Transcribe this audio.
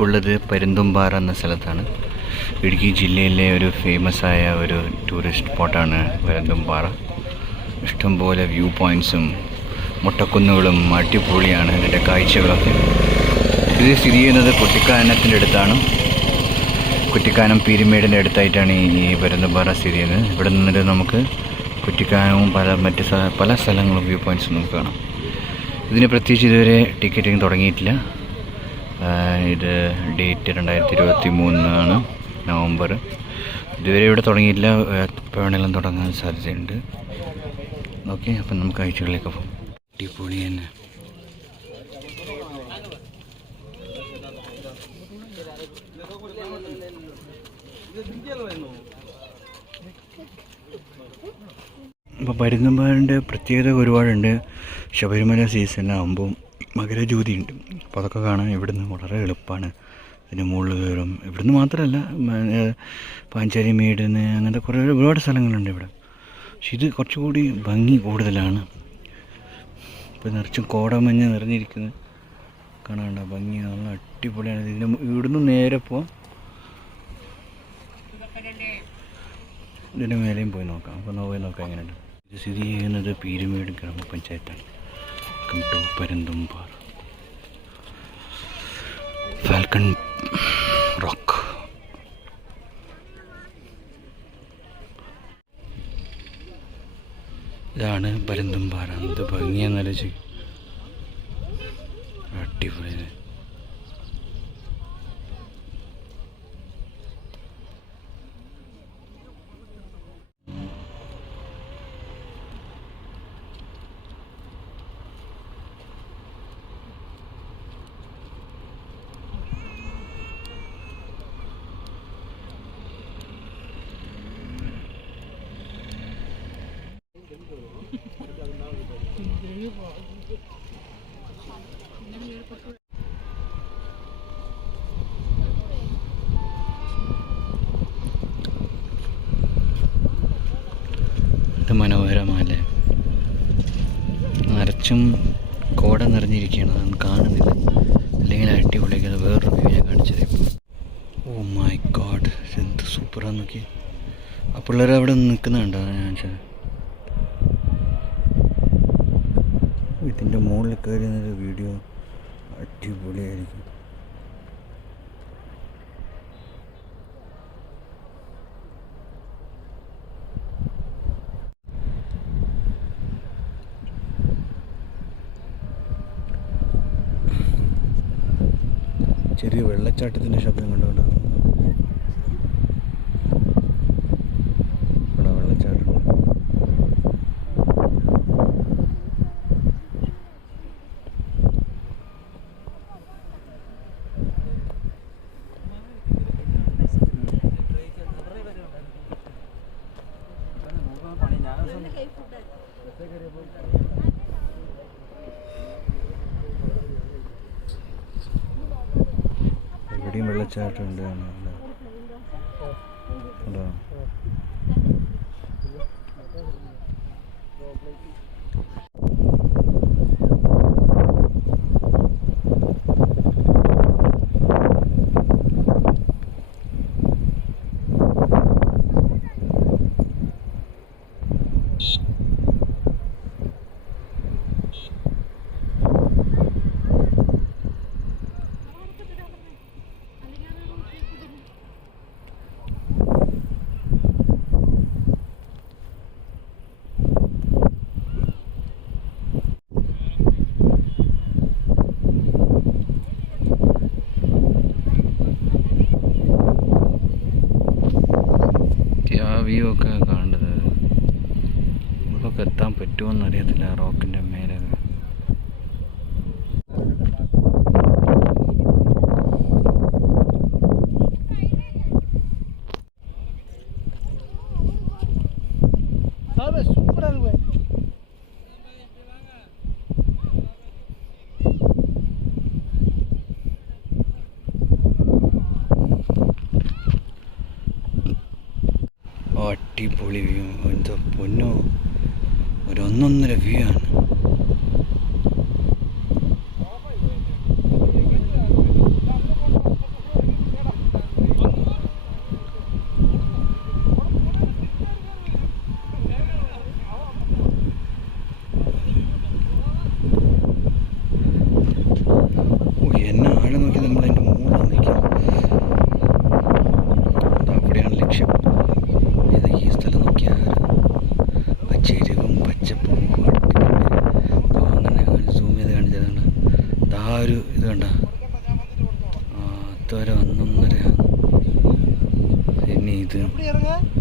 ഇപ്പോൾ ഉള്ളത് പരുന്തുംപാറ എന്ന സ്ഥലത്താണ്. ഇടുക്കി ജില്ലയിലെ ഒരു ഫേമസ് ആയ ഒരു ടൂറിസ്റ്റ് സ്പോട്ടാണ് പരുന്തുംപാറ. ഇഷ്ടംപോലെ വ്യൂ പോയിൻറ്റ്സും മുട്ടക്കുന്നുകളും അടിപൊളിയാണ് ഇതിൻ്റെ കാഴ്ചകളൊക്കെ. ഇത് സ്ഥിതി ചെയ്യുന്നത് കുട്ടിക്കാനത്തിൻ്റെ അടുത്താണ്. കുട്ടിക്കാനം പീരുമേടിൻ്റെ അടുത്തായിട്ടാണ് ഈ പരുന്തുംപാറ സ്ഥിതി ചെയ്യുന്നത്. ഇവിടെ നിന്നിട്ട് നമുക്ക് കുട്ടിക്കാനവും പല സ്ഥലങ്ങളും വ്യൂ പോയിൻറ്റ്സും നമുക്ക് കാണാം. ഇതിന് പ്രത്യേകിച്ച് ഇതുവരെ ടിക്കറ്റിങ് തുടങ്ങിയിട്ടില്ല. ഇത് ഡേറ്റ് 2023 നവംബർ. ഇതുവരെ ഇവിടെ തുടങ്ങിയിട്ടില്ല. എപ്പോൾ വേണമെങ്കിലും തുടങ്ങാൻ സാധ്യതയുണ്ട്. ഓക്കെ, അപ്പം നമുക്ക് കാഴ്ചകളിലേക്ക് പോകാം. അടിപൊളി തന്നെ. അപ്പോൾ പരുന്തുംപാറയുടെ പ്രത്യേകത ഒരുപാടുണ്ട്. ശബരിമല സീസണാകുമ്പോൾ മകരജ്യോതി ഉണ്ട്. അപ്പോൾ അതൊക്കെ കാണാൻ ഇവിടുന്ന് വളരെ എളുപ്പമാണ്. ഇതിന് മുകളിൽ കയറും. ഇവിടുന്ന് മാത്രമല്ല, പാഞ്ചാലി മേടിന്ന് അങ്ങനത്തെ ഒരുപാട് സ്ഥലങ്ങളുണ്ട് ഇവിടെ. പക്ഷെ ഇത് കുറച്ചുകൂടി ഭംഗി കൂടുതലാണ്. ഇപ്പോൾ നിറച്ചും കോടമഞ്ഞ് നിറഞ്ഞിരിക്കുന്നത് കാണാണ്ട ഭംഗി നല്ല അടിപൊളിയാണ്. ഇവിടുന്ന് നേരെ പോവാം, ഇതിൻ്റെ മേലെയും പോയി നോക്കാം. അപ്പോൾ പോയി നോക്കാം എങ്ങനെയുണ്ട്. ഇത് സ്ഥിതി ചെയ്യുന്നത് പീരുമേട് ഗ്രാമപഞ്ചായത്താണ്. Welcome to Parunthumpara falcon rock. ഇതാണ് പരുന്തുംപാറ. എന്ത് ഭംഗിയാന്നല്ല ചെയ്യും, അടിപൊളി. ഇത് മനോഹരമല്ലേ? നിറച്ചും കോട നിറഞ്ഞിരിക്കുകയാണ്, അതൊന്നും കാണുന്നില്ല. അല്ലെങ്കിൽ അടിപൊളിയൊക്കെ. അത് വേറൊരു വ്യൂ ഞാൻ കാണിച്ചത് ഇപ്പോൾ. ഓ മൈ ഗോഡ്, എന്ത് സൂപ്പറാന്ന് നോക്കി. ആ പിള്ളേർ അവിടെ നിൽക്കുന്നുണ്ടോ? ഞാൻ കാണിച്ചത് ഇതിൻ്റെ മുകളിൽ കയറി നിന്നൊരു വീഡിയോ അടിപൊളിയായിരിക്കും. ചെറിയ വെള്ളച്ചാട്ടത്തിൻ്റെ ശബ്ദം കണ്ടുകൊണ്ടാണ് ഇവിടെ വെള്ളച്ചാട്ടം. ഇവിടെയും വെള്ളച്ചാട്ടം ഉണ്ട്. ഉണ്ടോ? വ്യൂ ഒക്കെ കാണേണ്ടത്. ഇവിടെയൊക്കെ എത്താൻ പറ്റുമോയെന്ന് അറിയത്തില്ല. റോക്കിൻ്റെ മേലെ അടിപൊളി വ്യൂ. എന്തോ പൊന്നോ, ഒന്നൊന്നര വ്യൂ ആണ്. ഇത്